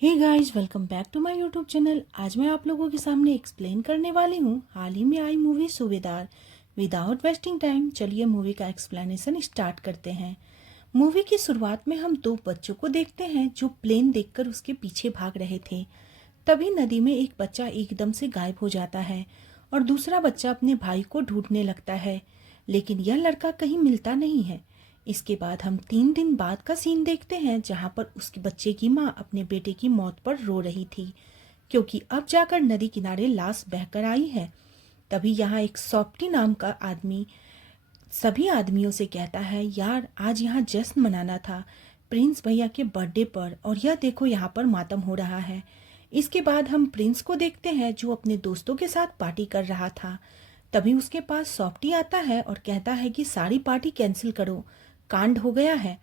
Hey guys, welcome back to my YouTube channel. आज मैं आप लोगों के सामने एक्सप्लेन करने वाली हूँ हाल ही में आई मूवी सूबेदार। विदाउट वेस्टिंग टाइम चलिए मूवी का एक्सप्लेनेशन स्टार्ट करते हैं। मूवी की शुरुआत में हम दो बच्चों को देखते हैं जो प्लेन देखकर उसके पीछे भाग रहे थे। तभी नदी में एक बच्चा एकदम से गायब हो जाता है और दूसरा बच्चा अपने भाई को ढूंढने लगता है, लेकिन यह लड़का कहीं मिलता नहीं है। इसके बाद हम 3 दिन बाद का सीन देखते हैं जहां पर उसके बच्चे की माँ अपने बेटे की मौत पर रो रही थी, क्योंकि अब जाकर नदी किनारे लाश बहकर आई है। तभी यहाँ एक सॉफ्टी नाम का आदमी सभी आदमियों से कहता है, यार आज यहाँ जश्न मनाना था प्रिंस भैया के बर्थडे पर, और यह देखो यहाँ पर मातम हो रहा है। इसके बाद हम प्रिंस को देखते हैं जो अपने दोस्तों के साथ पार्टी कर रहा था। तभी उसके पास सॉफ्टी आता है और कहता है कि सारी पार्टी कैंसिल करो, कांड हो गया है।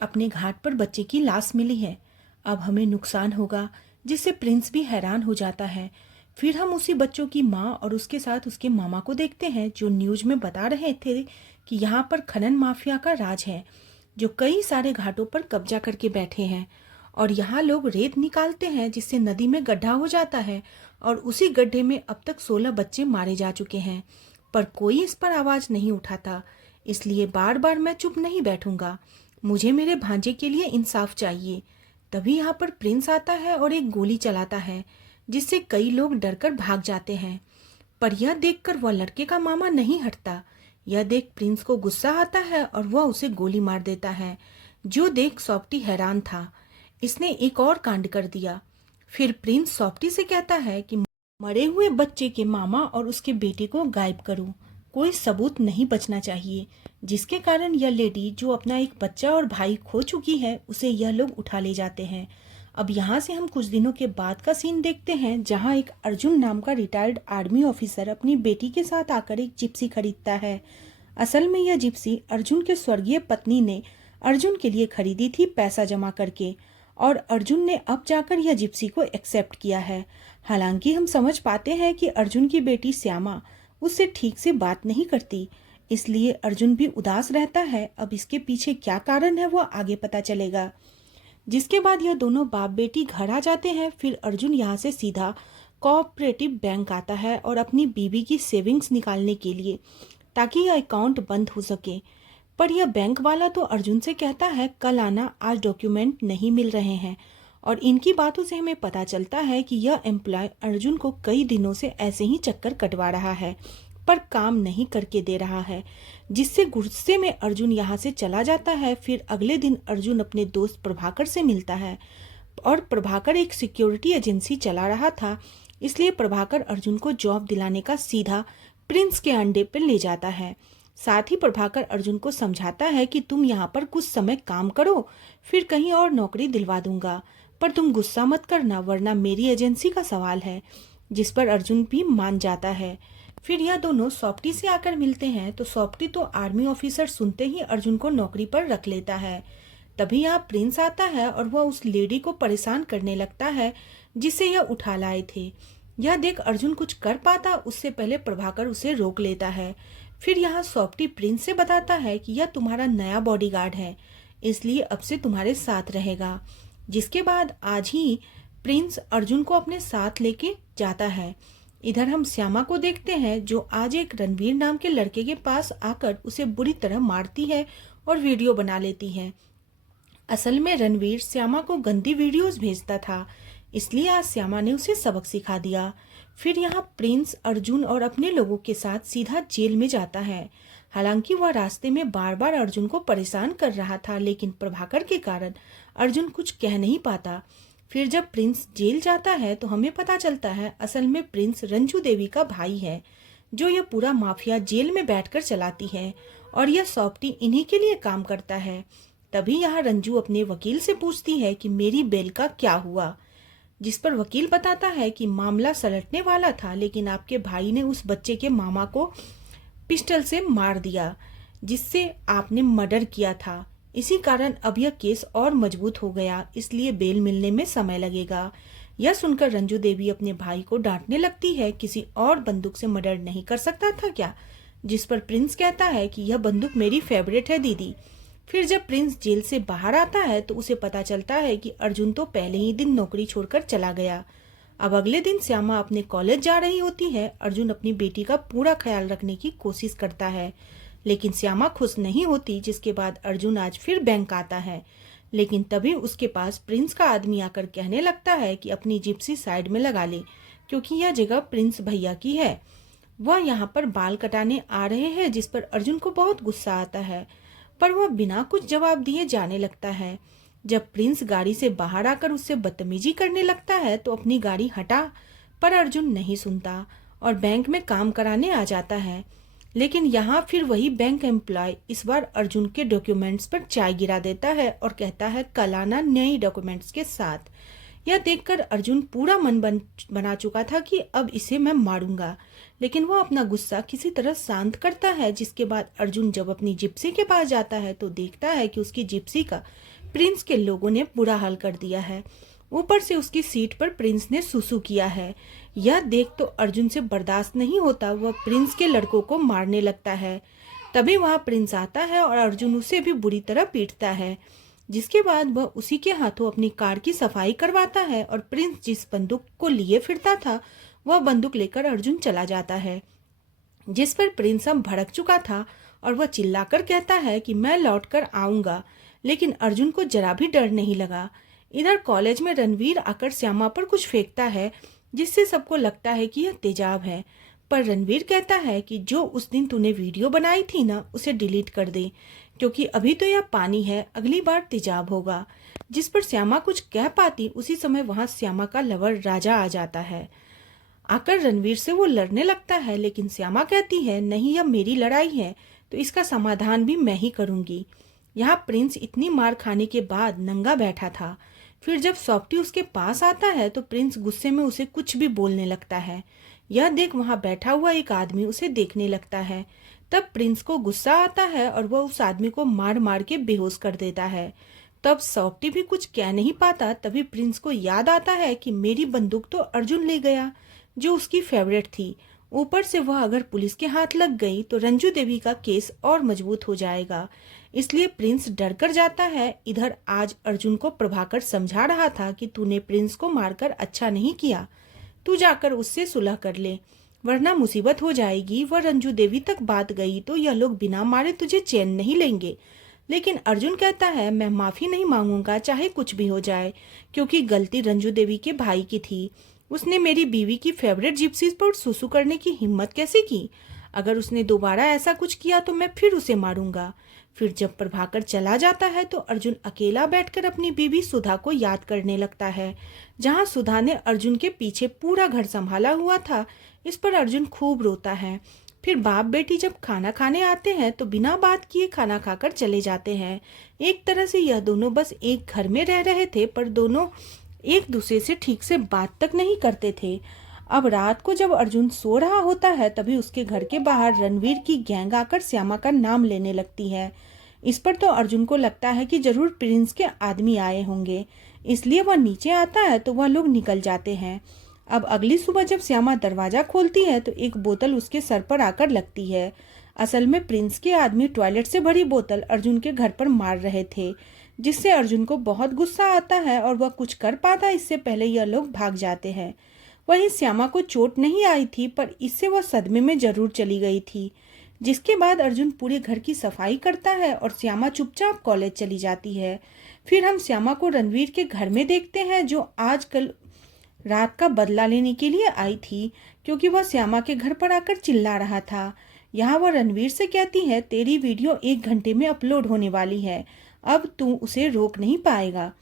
अपने घाट पर बच्चे की लाश मिली है, अब हमें नुकसान होगा, जिससे प्रिंस भी हैरान हो जाता है। फिर हम उसी बच्चों की माँ और उसके साथ उसके मामा को देखते हैं जो न्यूज में बता रहे थे कि यहाँ पर खनन माफिया का राज है, जो कई सारे घाटों पर कब्जा करके बैठे हैं और यहाँ लोग रेत निकालते हैं जिससे नदी में गड्ढा हो जाता है, और उसी गड्ढे में अब तक 16 बच्चे मारे जा चुके हैं, पर कोई इस पर आवाज नहीं उठाता। इसलिए बार बार मैं चुप नहीं बैठूंगा, मुझे मेरे भांजे के लिए इंसाफ चाहिए। तभी यहाँ पर प्रिंस आता है और एक गोली चलाता है जिससे कई लोग डरकर भाग जाते हैं, पर यह देखकर वह लड़के का मामा नहीं हटता। यह देख प्रिंस को गुस्सा आता है और वह उसे गोली मार देता है, जो देख सॉफ्टी हैरान था, इसने एक और कांड कर दिया। फिर प्रिंस सॉफ्टी से कहता है कि मरे हुए बच्चे के मामा और उसके बेटे को गायब करो, कोई सबूत नहीं बचना चाहिए, जिसके कारण यह लेडी जो अपना एक बच्चा और भाई खो चुकी है उसे यह लोग उठा ले जाते हैं। अब यहाँ से हम कुछ दिनों के बाद का सीन देखते हैं जहाँ एक अर्जुन नाम का रिटायर्ड आर्मी ऑफिसर अपनी बेटी के साथ आकर एक जिप्सी खरीदता है। असल में यह जिप्सी अर्जुन के स्वर्गीय पत्नी ने अर्जुन के लिए खरीदी थी पैसा जमा करके, और अर्जुन ने अब जाकर यह जिप्सी को एक्सेप्ट किया है। हालांकि हम समझ पाते हैं कि अर्जुन की बेटी श्यामा उससे ठीक से बात नहीं करती, इसलिए अर्जुन भी उदास रहता है। अब इसके पीछे क्या कारण है वो आगे पता चलेगा। जिसके बाद यह दोनों बाप बेटी घर आ जाते हैं। फिर अर्जुन यहाँ से सीधा कोऑपरेटिव बैंक आता है और अपनी बीवी की सेविंग्स निकालने के लिए, ताकि यह अकाउंट बंद हो सके। पर यह बैंक वाला तो अर्जुन से कहता है कल आना, आज डॉक्यूमेंट नहीं मिल रहे हैं, और इनकी बातों से हमें पता चलता है कि यह एम्प्लॉय अर्जुन को कई दिनों से ऐसे ही चक्कर कटवा रहा है पर काम नहीं करके दे रहा है, जिससे गुस्से में अर्जुन यहाँ से चला जाता है। फिर अगले दिन अर्जुन अपने दोस्त प्रभाकर से मिलता है, और प्रभाकर एक सिक्योरिटी एजेंसी चला रहा था, इसलिए प्रभाकर अर्जुन को जॉब दिलाने का सीधा प्रिंस के अंडे पर ले जाता है। साथ ही प्रभाकर अर्जुन को समझाता है कि तुम यहाँ पर कुछ समय काम करो, फिर कहीं और नौकरी दिलवा दूंगा, पर तुम गुस्सा मत करना वरना मेरी एजेंसी का सवाल है, जिस पर अर्जुन भी मान जाता है। फिर यह दोनों सॉफ्टी से आकर मिलते हैं तो सॉफ्टी तो आर्मी ऑफिसर सुनते ही अर्जुन को नौकरी पर रख लेता है। तभी यहाँ प्रिंस आता है और वह उस लेडी को परेशान करने लगता है जिसे यह उठा लाए थे। यह देख अर्जुन कुछ कर पाता उससे पहले प्रभाकर उसे रोक लेता है। फिर यहाँ सॉफ्टी प्रिंस से बताता है कि यह तुम्हारा नया बॉडीगार्ड है, इसलिए अब से तुम्हारे साथ रहेगा। जिसके बाद आज ही प्रिंस अर्जुन को अपने साथ लेके जाता है। इधर हम श्यामा को देखते हैं जो आज एक रणवीर नाम के लड़के के पास आकर उसे बुरी तरह मारती है और वीडियो बना लेती है। असल में रणवीर श्यामा को गंदी वीडियोस भेजता था, इसलिए आज श्यामा ने उसे सबक सिखा दिया। फिर यहाँ प्रिंस अर्जुन और अपने लोगों के साथ सीधा जेल में जाता है। हालांकि वह रास्ते में बार बार अर्जुन को परेशान कर रहा था, लेकिन प्रभाकर के कारण अर्जुन कुछ कह नहीं पाता। फिर जब प्रिंस जेल जाता है तो हमें पता चलता है असल में प्रिंस रंजू देवी का भाई है, जो यह पूरा माफिया जेल में बैठकर चलाती है, और यह सॉफ्टी इन्हीं के लिए काम करता है। तभी यहाँ रंजू अपने वकील से पूछती है कि मेरी बेल का क्या हुआ, जिस पर वकील बताता है कि मामला सलटने वाला था, लेकिन आपके भाई ने उस बच्चे के मामा को पिस्टल से मार दिया, जिससे आपने मर्डर किया था। इसी कारण अब यह केस और मजबूत हो गया, इसलिए बेल मिलने में समय लगेगा। यह सुनकर रंजू देवी अपने भाई को डांटने लगती है, किसी और बंदूक से मर्डर नहीं कर सकता था क्या? जिस पर प्रिंस कहता है कि यह बंदूक मेरी फेवरेट है दीदी। फिर जब प्रिंस जेल से बाहर आता है तो उसे पता चलता है कि अर्जुन तो पहले ही दिन नौकरी छोड़कर चला गया। अब अगले दिन श्यामा अपने कॉलेज जा रही होती है। अर्जुन अपनी बेटी का पूरा ख्याल रखने की कोशिश करता है, लेकिन श्यामा खुश नहीं होती। जिसके बाद अर्जुन आज फिर बैंक आता है, लेकिन तभी उसके पास प्रिंस का आदमी आकर कहने लगता है कि अपनी जिप्सी साइड में लगा ले, क्योंकि यह जगह प्रिंस भैया की है। वह यहाँ पर बाल कटाने आ रहे हैं, जिस पर अर्जुन को बहुत गुस्सा आता है, पर वह बिना कुछ जवाब दिए जाने लगता है। जब प्रिंस गाड़ी से बाहर आकर उससे बदतमीजी करने लगता है तो अपनी गाड़ी हटा, पर अर्जुन नहीं सुनता और बैंक में काम कराने आ जाता है। लेकिन यहाँ फिर वही बैंक एम्प्लॉय इस बार अर्जुन के डॉक्यूमेंट्स पर चाय गिरा देता है और कहता है कल आना नए डॉक्यूमेंट्स के साथ। यह देखकर अर्जुन पूरा मन बना चुका था कि अब इसे मैं मारूंगा, लेकिन वह अपना गुस्सा किसी तरह शांत करता है। जिसके बाद अर्जुन जब अपनी जिप्सी के पास जाता है तो देखता है कि उसकी जिप्सी का प्रिंस के लोगों ने बुरा हाल कर दिया है। ऊपर से उसकी सीट पर प्रिंस ने सुसु किया है। यह देख तो अर्जुन से बर्दाश्त नहीं होता। वह प्रिंस के लड़कों को मारने लगता है। तभी वहाँ प्रिंस आता है और अर्जुन उसे भी बुरी तरह पीटता है। जिसके बाद वह उसी के हाथों अपनी कार की सफाई करवाता है और प्रिंस जिस बंदूक को लिए फिरता था वह बंदूक लेकर अर्जुन चला जाता है। जिस पर प्रिंस अब भड़क चुका था और वह चिल्लाकर कहता है कि मैं लौट कर आऊंगा, लेकिन अर्जुन को जरा भी डर नहीं लगा। इधर कॉलेज में रणवीर आकर श्यामा पर कुछ फेंकता है, जिससे सबको लगता है कि यह तेजाब है। पर रणवीर कहता है कि जो उस दिन तूने वीडियो बनाई थी ना, उसे डिलीट कर दे, क्योंकि अभी तो यह पानी है, अगली बार तेजाब होगा। जिस पर श्यामा कुछ कह पाती, उसी समय वहां श्यामा का लवर राजा आ जाता है। आकर रणवीर से वो लड़ने लगता है, लेकिन श्यामा कहती है नहीं, यह मेरी लड़ाई है तो इसका समाधान भी मैं ही करूंगी। यहाँ प्रिंस इतनी मार खाने के बाद नंगा बैठा था। फिर जब सॉफ्टी उसके पास आता है तो प्रिंस गुस्से में उसे कुछ भी बोलने लगता है। यह देख वहां बैठा हुआ एक आदमी उसे देखने लगता है। तब प्रिंस को गुस्सा आता है और वह उस आदमी को मार मार के बेहोश कर देता है। तब सॉफ्टी भी कुछ कह नहीं पाता। तभी प्रिंस को याद आता है कि मेरी बंदूक तो अर्जुन ले गया, जो उसकी फेवरेट थी। ऊपर से वह अगर पुलिस के हाथ लग गई तो रंजू देवी का केस और मजबूत हो जाएगा, इसलिए प्रिंस डर कर जाता है। इधर आज अर्जुन को प्रभाकर समझा रहा था कि तूने प्रिंस को मारकर अच्छा नहीं किया, तू जाकर उससे सुलह कर ले, वरना मुसीबत हो जाएगी। वह रंजू देवी तक बात गई तो यह लोग बिना मारे तुझे चैन नहीं लेंगे। लेकिन अर्जुन कहता है मैं माफी नहीं मांगूंगा, चाहे कुछ भी हो जाए, क्योंकि गलती रंजू देवी के भाई की थी। उसने मेरी बीवी की फेवरेट जिप्सीज पर सुसु करने की हिम्मत कैसे की? अगर उसने दोबारा ऐसा कुछ किया तो मैं फिर उसे मारूंगा। फिर जब प्रभाकर चला जाता है तो अर्जुन अकेला बैठकर अपनी बीवी सुधा को याद करने लगता है, जहां सुधा ने अर्जुन के पीछे पूरा घर संभाला हुआ था। इस पर अर्जुन खूब रोता है। फिर बाप बेटी जब खाना खाने आते हैं तो बिना बात किए खाना खाकर चले जाते हैं। एक तरह से यह दोनों बस एक घर में रह रहे थे, पर दोनों एक दूसरे से ठीक से बात तक नहीं करते थे। अब रात को जब अर्जुन सो रहा होता है तभी उसके घर के बाहर रणवीर की गैंग आकर श्यामा का नाम लेने लगती है। इस पर तो अर्जुन को लगता है कि जरूर प्रिंस के आदमी आए होंगे, इसलिए वह नीचे आता है तो वह लोग निकल जाते हैं। अब अगली सुबह जब श्यामा दरवाजा खोलती है तो एक बोतल उसके सर पर आकर लगती है। असल में प्रिंस के आदमी टॉयलेट से भरी बोतल अर्जुन के घर पर मार रहे थे, जिससे अर्जुन को बहुत गुस्सा आता है और वह कुछ कर पाता इससे पहले यह लोग भाग जाते हैं। वहीं श्यामा को चोट नहीं आई थी, पर इससे वह सदमे में जरूर चली गई थी। जिसके बाद अर्जुन पूरे घर की सफाई करता है और श्यामा चुपचाप कॉलेज चली जाती है। फिर हम श्यामा को रणवीर के घर में देखते हैं, जो आजकल रात का बदला लेने के लिए आई थी, क्योंकि वह श्यामा के घर पर आकर चिल्ला रहा था। यहाँ वह रणवीर से कहती है तेरी वीडियो 1 घंटे में अपलोड होने वाली है, अब तू उसे रोक नहीं पाएगा।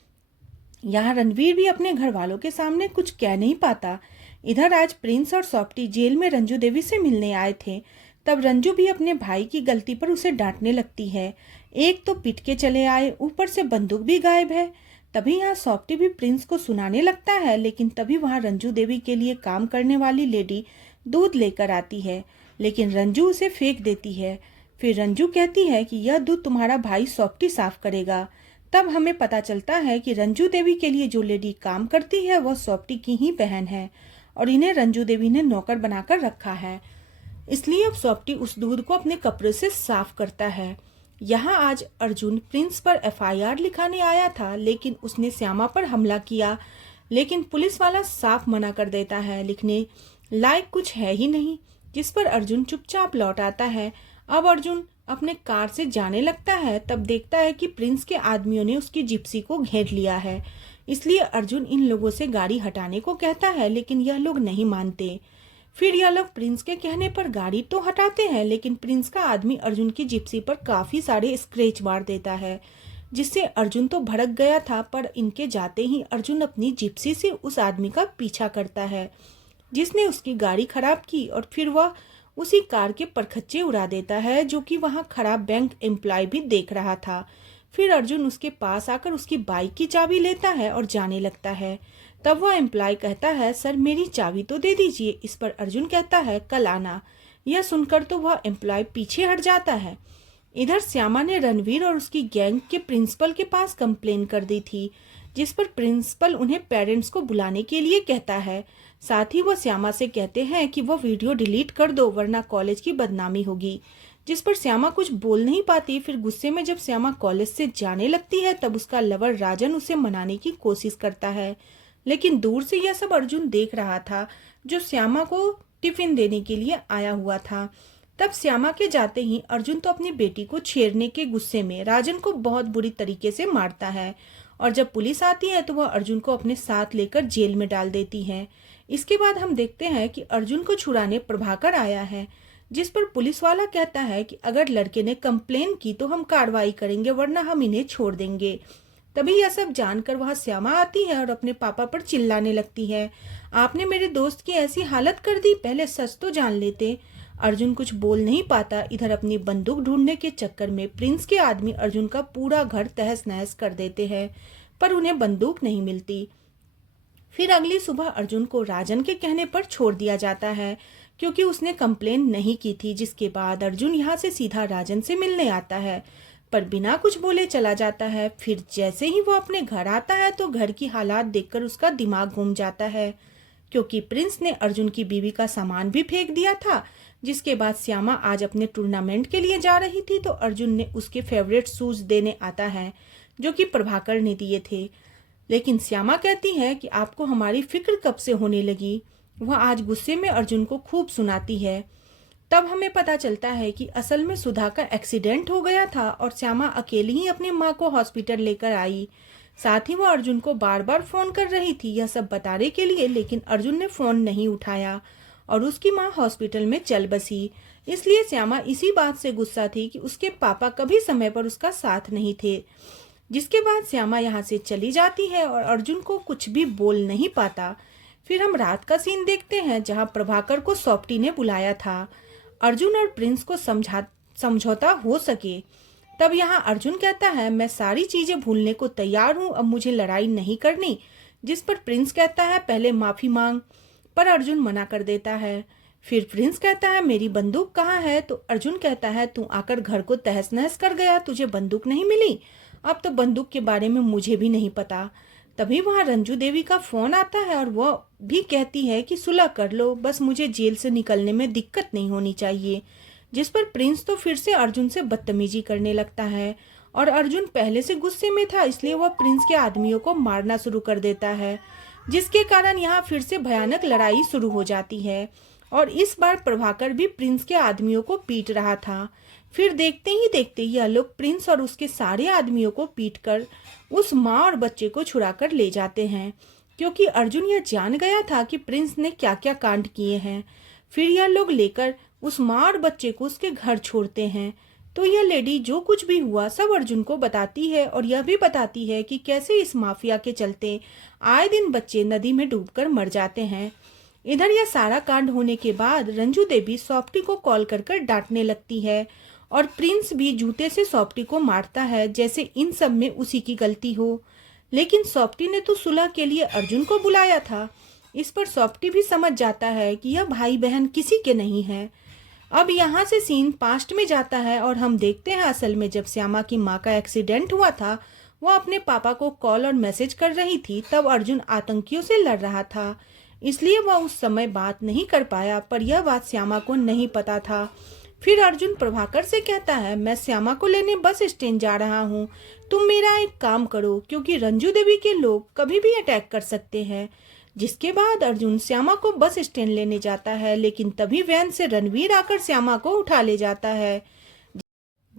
यहाँ रणवीर भी अपने घर वालों के सामने कुछ कह नहीं पाता। इधर आज प्रिंस और सॉफ्टी जेल में रंजू देवी से मिलने आए थे। तब रंजू भी अपने भाई की गलती पर उसे डांटने लगती है। एक तो पिट के चले आए, ऊपर से बंदूक भी गायब है। तभी यहाँ सॉफ्टी भी प्रिंस को सुनाने लगता है, लेकिन तभी वहाँ रंजू देवी के लिए काम करने वाली लेडी दूध लेकर आती है, लेकिन रंजू उसे फेंक देती है। फिर रंजू कहती है कि यह दूध तुम्हारा भाई सॉफ्टी साफ करेगा। तब हमें पता चलता है कि रंजू देवी के लिए जो लेडी काम करती है वह सॉफ्टी की ही बहन है और इन्हें रंजू देवी ने नौकर बनाकर रखा है, इसलिए अब सॉफ्टी उस दूध को अपने कपड़े से साफ करता है। यहाँ आज अर्जुन प्रिंस पर एफआईआर लिखाने आया था, लेकिन उसने श्यामा पर हमला किया। लेकिन पुलिस वाला साफ मना कर देता है, लिखने लायक कुछ है ही नहीं, जिस पर अर्जुन चुपचाप लौट आता है। अब अर्जुन अपने कार से जाने लगता है, तब देखता है कि प्रिंस के आदमियों ने उसकी जिप्सी को घेर लिया है। इसलिए अर्जुन इन लोगों से गाड़ी हटाने को कहता है, लेकिन यह लोग नहीं मानते। फिर यह लोग प्रिंस के कहने पर गाड़ी तो हटाते हैं, लेकिन प्रिंस का आदमी अर्जुन की जिप्सी पर काफी सारे स्क्रैच मार देता है, जिससे अर्जुन तो भड़क गया था। पर इनके जाते ही अर्जुन अपनी जिप्सी से उस आदमी का पीछा करता है जिसने उसकी गाड़ी खराब की, और फिर वह उसी कार के परखच्चे उड़ा देता है, जो कि वहां खड़ा बैंक एम्प्लॉय भी देख रहा था। फिर अर्जुन उसके पास आकर उसकी बाइक की चाबी लेता है और जाने लगता है। तब वह एम्प्लॉय कहता है, सर मेरी चाबी तो दे दीजिए। इस पर अर्जुन कहता है, कल आना। यह सुनकर तो वह एम्प्लॉय पीछे हट जाता है। इधर श्यामा ने रणवीर और उसकी गैंग के प्रिंसिपल के पास कंप्लेन कर दी थी, जिस पर प्रिंसिपल उन्हें पेरेंट्स को बुलाने के लिए कहता है। साथ ही वह श्यामा से कहते हैं कि वह वीडियो डिलीट कर दो, वरना कॉलेज की बदनामी होगी। जिस पर श्यामा कुछ बोल नहीं पाती। फिर गुस्से में जब श्यामा कॉलेज से जाने लगती है, तब उसका लवर राजन उसे मनाने की कोशिश करता है, लेकिन दूर से यह सब अर्जुन देख रहा था, जो श्यामा को टिफिन देने के लिए आया हुआ था। तब श्यामा के जाते ही अर्जुन तो अपनी बेटी को छेड़ने के गुस्से में राजन को बहुत बुरी तरीके से मारता है, और जब पुलिस आती है तो वह अर्जुन को अपने साथ लेकर जेल में डाल देती है। इसके बाद हम देखते हैं कि अर्जुन को छुड़ाने प्रभाकर आया है, जिस पर पुलिस वाला कहता है कि अगर लड़के ने कंप्लेन की तो हम कार्रवाई करेंगे, वरना हम इन्हें छोड़ देंगे। तभी यह सब जानकर वह श्यामा आती है और अपने पापा पर चिल्लाने लगती है, आपने मेरे दोस्त की ऐसी हालत कर दी, पहले सच तो जान लेते। अर्जुन कुछ बोल नहीं पाता। इधर अपनी बंदूक ढूंढने के चक्कर में प्रिंस के आदमी अर्जुन का पूरा घर तहस नहस कर देते हैं, पर उन्हें बंदूक नहीं मिलती। फिर अगली सुबह अर्जुन को राजन के कहने पर छोड़ दिया जाता है, क्योंकि उसने कंप्लेन नहीं की थी। जिसके बाद अर्जुन यहाँ से सीधा राजन से मिलने आता है, पर बिना कुछ बोले चला जाता है। फिर जैसे ही वो अपने घर आता है तो घर की हालात देखकर उसका दिमाग घूम जाता है, क्योंकि प्रिंस ने अर्जुन की बीवी का सामान भी फेंक दिया था। जिसके बाद श्यामा आज अपने टूर्नामेंट के लिए जा रही थी, तो अर्जुन ने उसके फेवरेट शूज देने आता है, जो कि प्रभाकर ने दिए थे। लेकिन श्यामा कहती है कि आपको हमारी फिक्र कब से होने लगी। वह आज गुस्से में अर्जुन को खूब सुनाती है। तब हमें पता चलता है कि असल में सुधा का एक्सीडेंट हो गया था और श्यामा अकेली ही अपनी माँ को हॉस्पिटल लेकर आई। साथ ही वह अर्जुन को बार बार फोन कर रही थी यह सब बताने के लिए, लेकिन अर्जुन ने फोन नहीं उठाया और उसकी माँ हॉस्पिटल में चल बसी। इसलिए श्यामा इसी बात से गुस्सा थी कि उसके पापा कभी समय पर उसका साथ नहीं थे। जिसके बाद श्यामा यहाँ से चली जाती है और अर्जुन को कुछ भी बोल नहीं पाता। फिर हम रात का सीन देखते हैं, जहाँ प्रभाकर को सॉफ्टी ने बुलाया था अर्जुन और प्रिंस को समझौता हो सके। तब यहाँ अर्जुन कहता है, मैं सारी चीजें भूलने को तैयार हूँ, अब मुझे लड़ाई नहीं करनी। जिस पर प्रिंस कहता है, पहले माफी मांग, पर अर्जुन मना कर देता है। फिर प्रिंस कहता है, मेरी बंदूक कहाँ है? तो अर्जुन कहता है, तू आकर घर को तहस नहस कर गया, तुझे बंदूक नहीं मिली। अब तो बंदूक के बारे में मुझे भी नहीं पता। तभी वहाँ रंजू देवी का फोन आता है और वह भी कहती है कि सुलह कर लो, बस मुझे जेल से निकलने में दिक्कत नहीं होनी चाहिए। जिस पर प्रिंस तो फिर से अर्जुन से बदतमीजी करने लगता है, और अर्जुन पहले से गुस्से में था, इसलिए वह प्रिंस के आदमियों को मारना शुरू कर देता है, जिसके कारण यहाँ फिर से भयानक लड़ाई शुरू हो जाती है। और इस बार प्रभाकर भी प्रिंस के आदमियों को पीट रहा था। फिर देखते ही देखते यह लोग प्रिंस और उसके सारे आदमियों को पीटकर उस माँ और बच्चे को छुड़ाकर ले जाते हैं, क्योंकि अर्जुन यह जान गया था कि प्रिंस ने क्या क्या कांड किए हैं। फिर यह लोग लेकर उस माँ और बच्चे को उसके घर छोड़ते हैं। तो यह लेडी जो कुछ भी हुआ सब अर्जुन को बताती है, और यह भी बताती है कि कैसे इस माफिया के चलते आए दिन बच्चे नदी में डूबकर मर जाते हैं। इधर यह सारा कांड होने के बाद रंजू देवी सॉफ्टी को कॉल कर डांटने लगती है, और प्रिंस भी जूते से सॉफ्टी को मारता है, जैसे इन सब में उसी की गलती हो। लेकिन सॉफ्टी ने तो सुलह के लिए अर्जुन को बुलाया था। इस पर सॉफ्टी भी समझ जाता है कि यह भाई बहन किसी के नहीं है। अब यहाँ से सीन पास्ट में जाता है और हम देखते हैं असल में जब श्यामा की माँ का एक्सीडेंट हुआ था, वह अपने पापा को कॉल और मैसेज कर रही थी, तब अर्जुन आतंकियों से लड़ रहा था, इसलिए वह उस समय बात नहीं कर पाया। पर यह बात श्यामा को नहीं पता था। फिर अर्जुन प्रभाकर से कहता है, मैं श्यामा को लेने बस स्टैंड जा रहा हूँ, तुम मेरा एक काम करो, क्योंकि रंजू देवी के लोग कभी भी अटैक कर सकते हैं। जिसके बाद अर्जुन श्यामा को बस स्टैंड लेने जाता है, लेकिन तभी वैन से रणवीर आकर श्यामा को उठा ले जाता है,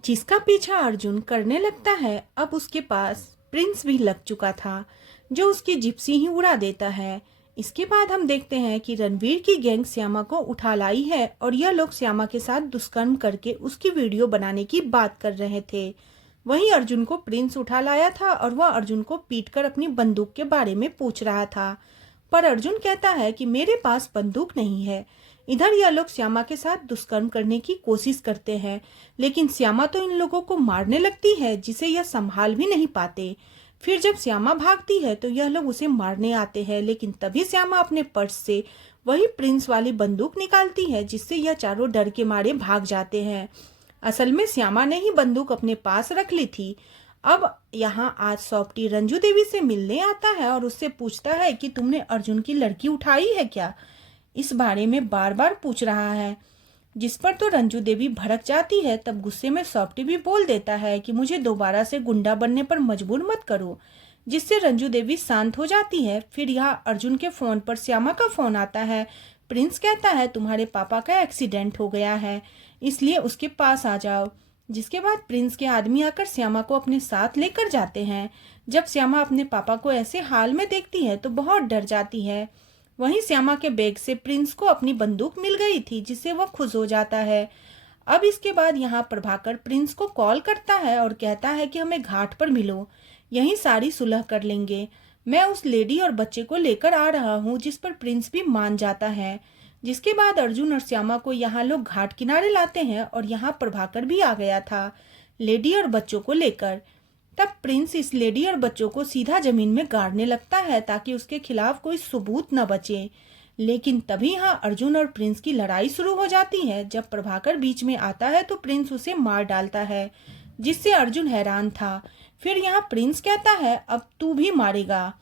जिसका पीछा अर्जुन करने लगता है। अब उसके पास प्रिंस भी लग चुका था, जो उसकी जिप्सी ही उड़ा देता है। इसके बाद हम देखते हैं कि रणवीर की गैंग श्यामा को उठा लाई है और यह लोग श्यामा के साथ दुष्कर्म करके उसकी वीडियो बनाने की बात कर रहे थे। वहीं अर्जुन को प्रिंस उठा लाया था और वह अर्जुन को पीटकर अपनी बंदूक के बारे में पूछ रहा था, पर अर्जुन कहता है कि मेरे पास बंदूक नहीं है। इधर यह लोग श्यामा के साथ दुष्कर्म करने की कोशिश करते हैं, लेकिन श्यामा तो इन लोगों को मारने लगती है, जिसे यह संभाल भी नहीं पाते। फिर जब श्यामा भागती है तो यह लोग उसे मारने आते हैं, लेकिन तभी श्यामा अपने पर्स से वही प्रिंस वाली बंदूक निकालती है, जिससे यह चारों डर के मारे भाग जाते हैं। असल में श्यामा ने ही बंदूक अपने पास रख ली थी। अब यहाँ आज सॉफ्टी रंजू देवी से मिलने आता है और उससे पूछता है कि तुमने अर्जुन की लड़की उठाई है क्या, इस बारे में बार बार पूछ रहा है। जिस पर तो रंजू देवी भड़क जाती है। तब गुस्से में सॉफ्टी भी बोल देता है कि मुझे दोबारा से गुंडा बनने पर मजबूर मत करो, जिससे रंजू देवी शांत हो जाती है। फिर यहाँ अर्जुन के फोन पर श्यामा का फोन आता है। प्रिंस कहता है तुम्हारे पापा का एक्सीडेंट हो गया है, इसलिए उसके पास आ जाओ। जिसके बाद प्रिंस के आदमी आकर श्यामा को अपने साथ लेकर जाते हैं। जब श्यामा अपने पापा को ऐसे हाल में देखती है तो बहुत डर जाती है। वहीं श्यामा के बैग से प्रिंस को अपनी बंदूक मिल गई थी, जिससे वह खुश हो जाता है। अब इसके बाद यहाँ प्रभाकर प्रिंस को कॉल करता है और कहता है कि हमें घाट पर मिलो, यहीं सारी सुलह कर लेंगे। मैं उस लेडी और बच्चे को लेकर आ रहा हूँ, जिस पर प्रिंस भी मान जाता है। जिसके बाद अर्जुन और श्यामा को यहाँ लोग घाट किनारे लाते हैं और यहाँ प्रभाकर भी आ गया था लेडी और बच्चों को लेकर। तब प्रिंस इस लेडी और बच्चों को सीधा जमीन में गाड़ने लगता है ताकि उसके खिलाफ कोई सबूत न बचे। लेकिन तभी यहाँ अर्जुन और प्रिंस की लड़ाई शुरू हो जाती है। जब प्रभाकर बीच में आता है तो प्रिंस उसे मार डालता है, जिससे अर्जुन हैरान था। फिर यहाँ प्रिंस कहता है अब तू भी मारेगा,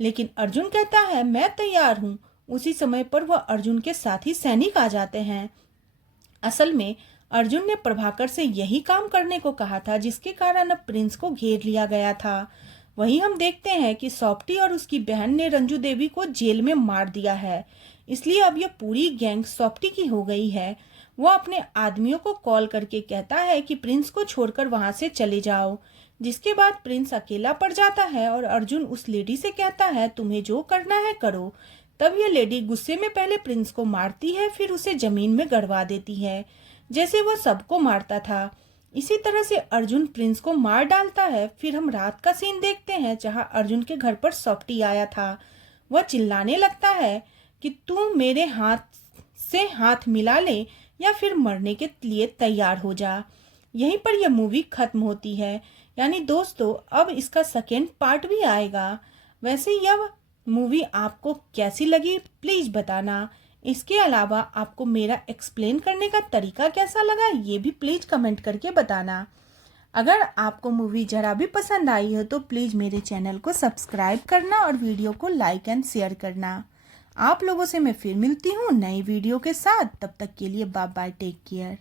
लेकिन अर्जुन कहता है मैं तैयार हूँ। उसी समय पर वह अर्जुन के साथी सैनिक आ जाते हैं। असल में अर्जुन ने प्रभाकर से यही काम करने को कहा था, जिसके कारण अब प्रिंस को घेर लिया गया था। वहीं हम देखते हैं कि सॉफ्टी और उसकी बहन ने रंजू देवी को जेल में मार दिया है, इसलिए अब यह पूरी गैंग सॉफ्टी की हो गई है। वह अपने आदमियों को कॉल करके कहता है कि प्रिंस को छोड़कर वहां से चले जाओ। जिसके बाद प्रिंस अकेला पड़ जाता है और अर्जुन उस लेडी से कहता है तुम्हें जो करना है करो। तब यह लेडी गुस्से में पहले प्रिंस को मारती है, फिर उसे जमीन में गड़वा देती है, जैसे वह सबको मारता था। इसी तरह से अर्जुन प्रिंस को मार डालता है। फिर हम रात का सीन देखते हैं, जहां अर्जुन के घर पर सॉफ्टी आया था। वह चिल्लाने लगता है कि तू मेरे हाथ से हाथ मिला ले या फिर मरने के लिए तैयार हो जा। यहीं पर यह मूवी खत्म होती है। यानी दोस्तों अब इसका सेकेंड पार्ट भी आएगा। वैसे यह मूवी आपको कैसी लगी प्लीज बताना। इसके अलावा आपको मेरा एक्सप्लेन करने का तरीका कैसा लगा ये भी प्लीज कमेंट करके बताना। अगर आपको मूवी जरा भी पसंद आई हो तो प्लीज मेरे चैनल को सब्सक्राइब करना और वीडियो को लाइक एंड शेयर करना। आप लोगों से मैं फिर मिलती हूँ नई वीडियो के साथ। तब तक के लिए बाय बाय, टेक केयर।